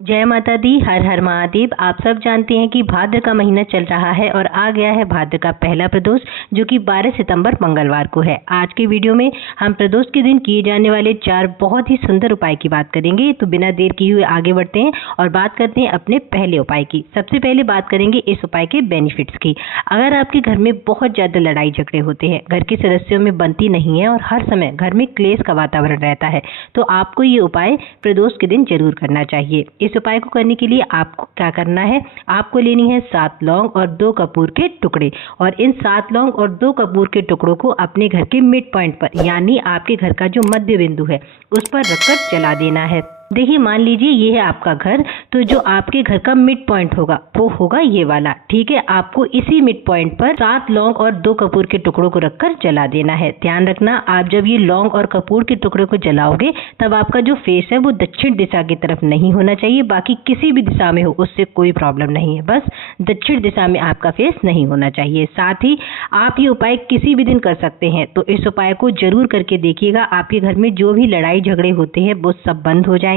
जय माता दी। हर हर महादेव। आप सब जानते हैं कि भाद्र का महीना चल रहा है और आ गया है भाद्र का पहला प्रदोष, जो कि 12 सितंबर मंगलवार को है। आज के वीडियो में हम प्रदोष के दिन किए जाने वाले 4 बहुत ही सुंदर उपाय की बात करेंगे। तो बिना देर किए हुए आगे बढ़ते हैं और बात करते हैं अपने पहले उपाय की। सबसे पहले बात करेंगे इस उपाय के बेनिफिट्स की। अगर आपके घर में बहुत ज्यादा लड़ाई झगड़े होते हैं, घर के सदस्यों में बनती नहीं है और हर समय घर में क्लेश का वातावरण रहता है, तो आपको ये उपाय प्रदोष के दिन जरूर करना चाहिए। इस उपाय को करने के लिए आपको क्या करना है, आपको लेनी है 7 लौंग और 2 कपूर के टुकड़े, और इन 7 लौंग और 2 कपूर के टुकड़ों को अपने घर के मिड पॉइंट पर, यानी आपके घर का जो मध्य बिंदु है उस पर रखकर जला देना है। देखिए, मान लीजिए ये है आपका घर, तो जो आपके घर का मिड पॉइंट होगा वो होगा ये वाला। ठीक है, आपको इसी मिड पॉइंट पर 7 लौंग और 2 कपूर के टुकड़ों को रखकर जला देना है। ध्यान रखना, आप जब ये लौंग और कपूर के टुकड़े को जलाओगे तब आपका जो फेस है वो दक्षिण दिशा की तरफ नहीं होना चाहिए। बाकी किसी भी दिशा में हो उससे कोई प्रॉब्लम नहीं है, बस दक्षिण दिशा में आपका फेस नहीं होना चाहिए। साथ ही आप ये उपाय किसी भी दिन कर सकते हैं, तो इस उपाय को जरूर करके देखिएगा। आपके घर में जो भी लड़ाई झगड़े होते हैं वो सब बंद हो जाएंगे।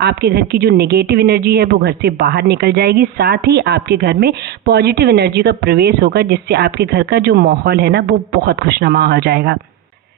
आपके घर की जो नेगेटिव एनर्जी है वो घर से बाहर निकल जाएगी। साथ ही आपके घर में पॉजिटिव एनर्जी का प्रवेश होगा, जिससे आपके घर का जो माहौल है ना वो बहुत खुशनुमा हो जाएगा।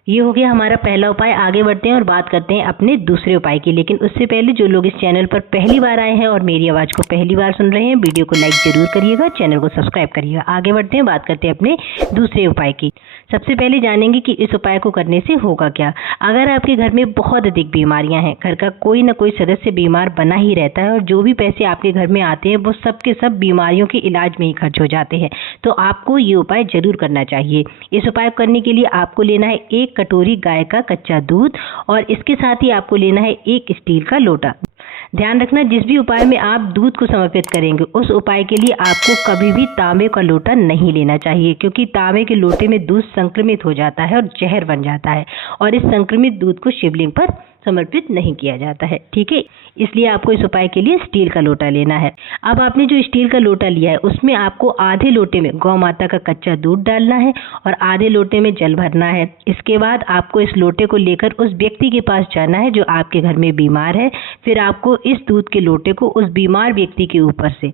ये हो गया हमारा पहला उपाय। आगे बढ़ते हैं और बात करते हैं अपने दूसरे उपाय की। लेकिन उससे पहले जो लोग इस चैनल पर पहली बार आए हैं और मेरी आवाज़ को पहली बार सुन रहे हैं, वीडियो को लाइक जरूर करिएगा, चैनल को सब्सक्राइब करिएगा। आगे बढ़ते हैं, बात करते हैं अपने दूसरे उपाय की। सबसे पहले जानेंगे कि इस उपाय को करने से होगा क्या। अगर आपके घर में बहुत अधिक बीमारियां हैं, घर का कोई ना कोई सदस्य बीमार बना ही रहता है और जो भी पैसे आपके घर में आते हैं वो सब के सब बीमारियों के इलाज में ही खर्च हो जाते हैं, तो आपको ये उपाय जरूर करना चाहिए। इस उपाय करने के लिए आपको लेना है 1 कटोरी गाय का कच्चा दूध, और इसके साथ ही आपको लेना है 1 स्टील का लोटा। ध्यान रखना, जिस भी उपाय में आप दूध को समर्पित करेंगे उस उपाय के लिए आपको कभी भी तांबे का लोटा नहीं लेना चाहिए, क्योंकि तांबे के लोटे में दूध संक्रमित हो जाता है और जहर बन जाता है, और इस संक्रमित दूध को शिवलिंग पर समर्पित नहीं किया जाता है। ठीक है, इसलिए आपको इस उपाय के लिए स्टील का लोटा लेना है। अब आपने जो स्टील का लोटा लिया है उसमें आपको आधे लोटे में गौ माता का कच्चा दूध डालना है और आधे लोटे में जल भरना है। इसके बाद आपको इस लोटे को लेकर उस व्यक्ति के पास जाना है जो आपके घर में बीमार है। फिर आपको इस दूध के लोटे को उस बीमार व्यक्ति के ऊपर से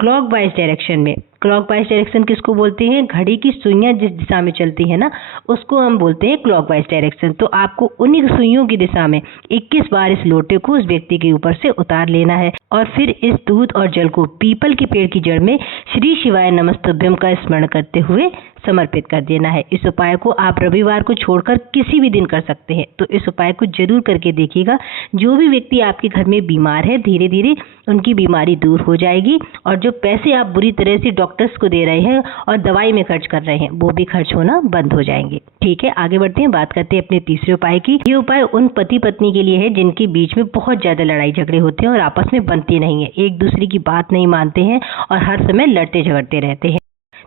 क्लॉकवाइज डायरेक्शन में, क्लॉकवाइज डायरेक्शन किसको बोलते हैं, घड़ी की सुइयां जिस दिशा में चलती है ना उसको हम बोलते हैं क्लॉकवाइज डायरेक्शन। तो आपको उन्हीं सुइयों की दिशा में 21 बार इस लोटे को उस व्यक्ति के ऊपर से उतार लेना है, और फिर इस दूध और जल को पीपल के पेड़ की जड़ में श्री शिवाय नमस्तुभ्यम का स्मरण करते हुए समर्पित कर देना है। इस उपाय को आप रविवार को छोड़कर किसी भी दिन कर सकते हैं, तो इस उपाय को जरूर करके देखिएगा। जो भी व्यक्ति आपके घर में बीमार है, धीरे धीरे उनकी बीमारी दूर हो जाएगी, और जो पैसे आप बुरी तरह से डॉक्टर्स को दे रहे हैं और दवाई में खर्च कर रहे हैं वो भी खर्च होना बंद हो जाएंगे। ठीक है, आगे बढ़ते हैं, बात करते हैं अपने तीसरे उपाय की। ये उपाय उन पति पत्नी के लिए है जिनके बीच में बहुत ज्यादा लड़ाई झगड़े होते हैं और आपस में बनती नहीं है, एक दूसरे की बात नहीं मानते हैं और हर समय लड़ते झगड़ते रहते हैं।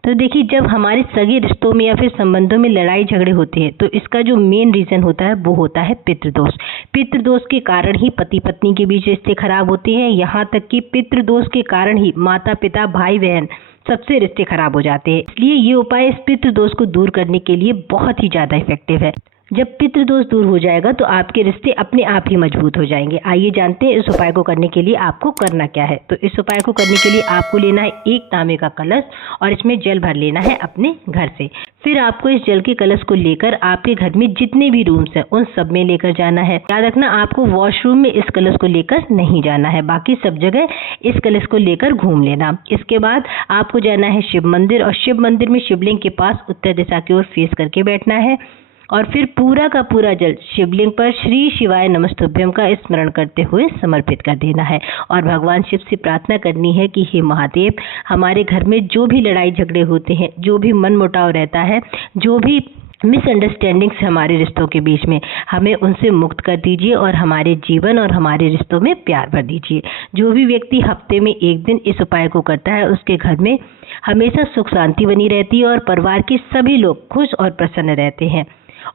तो देखिए, जब हमारे सगे रिश्तों में या फिर संबंधों में लड़ाई झगड़े होते हैं तो इसका जो मेन रीजन होता है वो होता है पितृदोष। पितृदोष के कारण ही पति पत्नी के बीच रिश्ते खराब होते हैं, यहाँ तक कि पितृदोष के कारण ही माता पिता भाई बहन सबसे रिश्ते खराब हो जाते हैं। इसलिए ये उपाय इस पितृदोष को दूर करने के लिए बहुत ही ज्यादा इफेक्टिव है। जब पितृदोष दूर हो जाएगा तो आपके रिश्ते अपने आप ही मजबूत हो जाएंगे। आइए जानते हैं इस उपाय को करने के लिए आपको करना क्या है। तो इस उपाय को करने के लिए आपको लेना है 1 तांबे का कलश और इसमें जल भर लेना है अपने घर से। फिर आपको इस जल के कलश को लेकर आपके घर में जितने भी रूम्स हैं उन सब में लेकर जाना है। याद रखना, आपको वॉशरूम में इस कलश को लेकर नहीं जाना है, बाकी सब जगह इस कलश को लेकर घूम लेना। इसके बाद आपको जाना है शिव मंदिर, और शिव मंदिर में शिवलिंग के पास उत्तर दिशा की ओर फेस करके बैठना है, और फिर पूरा का पूरा जल शिवलिंग पर श्री शिवाय नमस्तुभ्यम का स्मरण करते हुए समर्पित कर देना है, और भगवान शिव से प्रार्थना करनी है कि हे महादेव, हमारे घर में जो भी लड़ाई झगड़े होते हैं, जो भी मनमुटाव रहता है, जो भी मिसअंडरस्टैंडिंग्स हमारे रिश्तों के बीच में, हमें उनसे मुक्त कर दीजिए और हमारे जीवन और हमारे रिश्तों में प्यार भर दीजिए। जो भी व्यक्ति हफ्ते में 1 दिन इस उपाय को करता है उसके घर में हमेशा सुख शांति बनी रहती है और परिवार के सभी लोग खुश और प्रसन्न रहते हैं।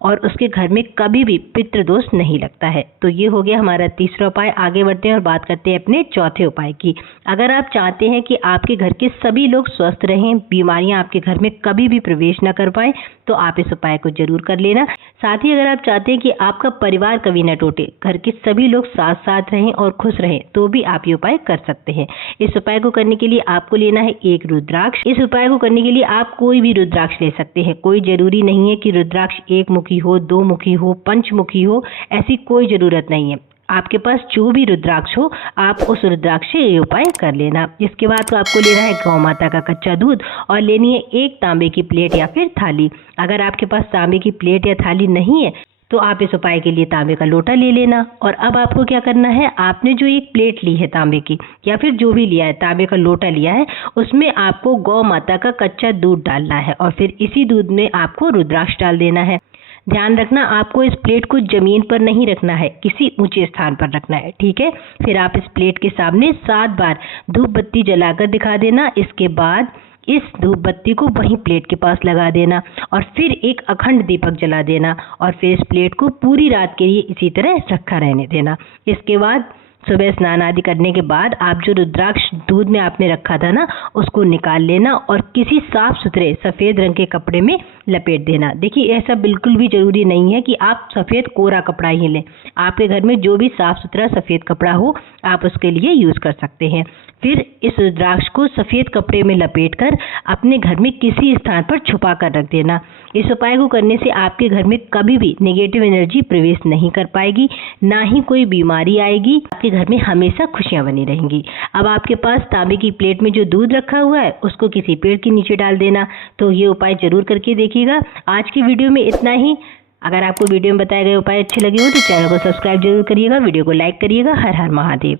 और उसके घर में कभी भी पितृदोष नहीं लगता है। तो ये हो गया हमारा तीसरा उपाय। आगे बढ़ते हैं और बात करते हैं अपने चौथे उपाय की। अगर आप चाहते हैं कि आपके घर के सभी लोग स्वस्थ रहें, बीमारियां आपके घर में कभी भी प्रवेश न कर पाए, तो आप इस उपाय को जरूर कर लेना। साथ ही अगर आप चाहते हैं कि आपका परिवार कभी न टूटे, घर के सभी लोग साथ साथ रहें और खुश रहें, तो भी आप ये उपाय कर सकते हैं। इस उपाय को करने के लिए आपको लेना है एक रुद्राक्ष। इस उपाय को करने के लिए आप कोई भी रुद्राक्ष ले सकते हैं। कोई जरूरी नहीं है कि रुद्राक्ष एक मुखी हो, दो मुखी हो, पंचमुखी हो, ऐसी कोई जरूरत नहीं है। आपके पास जो भी रुद्राक्ष हो, आप उस रुद्राक्ष से ये उपाय कर लेना। इसके बाद तो आपको लेना है गौ माता का कच्चा दूध और लेनी है एक तांबे की प्लेट या फिर थाली। अगर आपके पास तांबे की प्लेट या थाली नहीं है तो आप इस उपाय के लिए तांबे का लोटा ले लेना। और अब आपको क्या करना है, आपने जो एक प्लेट ली है तांबे की या फिर जो भी लिया है, तांबे का लोटा लिया है, उसमें आपको गौ माता का कच्चा दूध डालना है और फिर इसी दूध में आपको रुद्राक्ष डाल देना है। ध्यान रखना, आपको इस प्लेट को जमीन पर नहीं रखना है, किसी ऊंचे स्थान पर रखना है, ठीक है। फिर आप इस प्लेट के सामने 7 बार धूप बत्ती जलाकर दिखा देना। इसके बाद इस धूप बत्ती को वहीं प्लेट के पास लगा देना और फिर एक अखंड दीपक जला देना और फिर इस प्लेट को पूरी रात के लिए इसी तरह रखा रहने देना। इसके बाद सुबह स्नान आदि करने के बाद आप जो रुद्राक्ष दूध में आपने रखा था ना, उसको निकाल लेना और किसी साफ सुथरे सफ़ेद रंग के कपड़े में लपेट देना। देखिए, ऐसा बिल्कुल भी ज़रूरी नहीं है कि आप सफ़ेद कोरा कपड़ा ही लें। आपके घर में जो भी साफ़ सुथरा सफ़ेद कपड़ा हो, आप उसके लिए यूज़ कर सकते हैं। फिर इस रुद्राक्ष को सफ़ेद कपड़े में लपेटकर अपने घर में किसी स्थान पर छुपा कर रख देना। इस उपाय को करने से आपके घर में कभी भी नेगेटिव एनर्जी प्रवेश नहीं कर पाएगी, ना ही कोई बीमारी आएगी। आपके घर में हमेशा खुशियां बनी रहेंगी। अब आपके पास तांबे की प्लेट में जो दूध रखा हुआ है, उसको किसी पेड़ के नीचे डाल देना। तो ये उपाय जरूर करके देखिएगा। आज की वीडियो में इतना ही। अगर आपको वीडियो में बताए गए उपाय अच्छे लगे हो तो चैनल को सब्सक्राइब जरूर करिएगा, वीडियो को लाइक करिएगा। हर हर महादेव।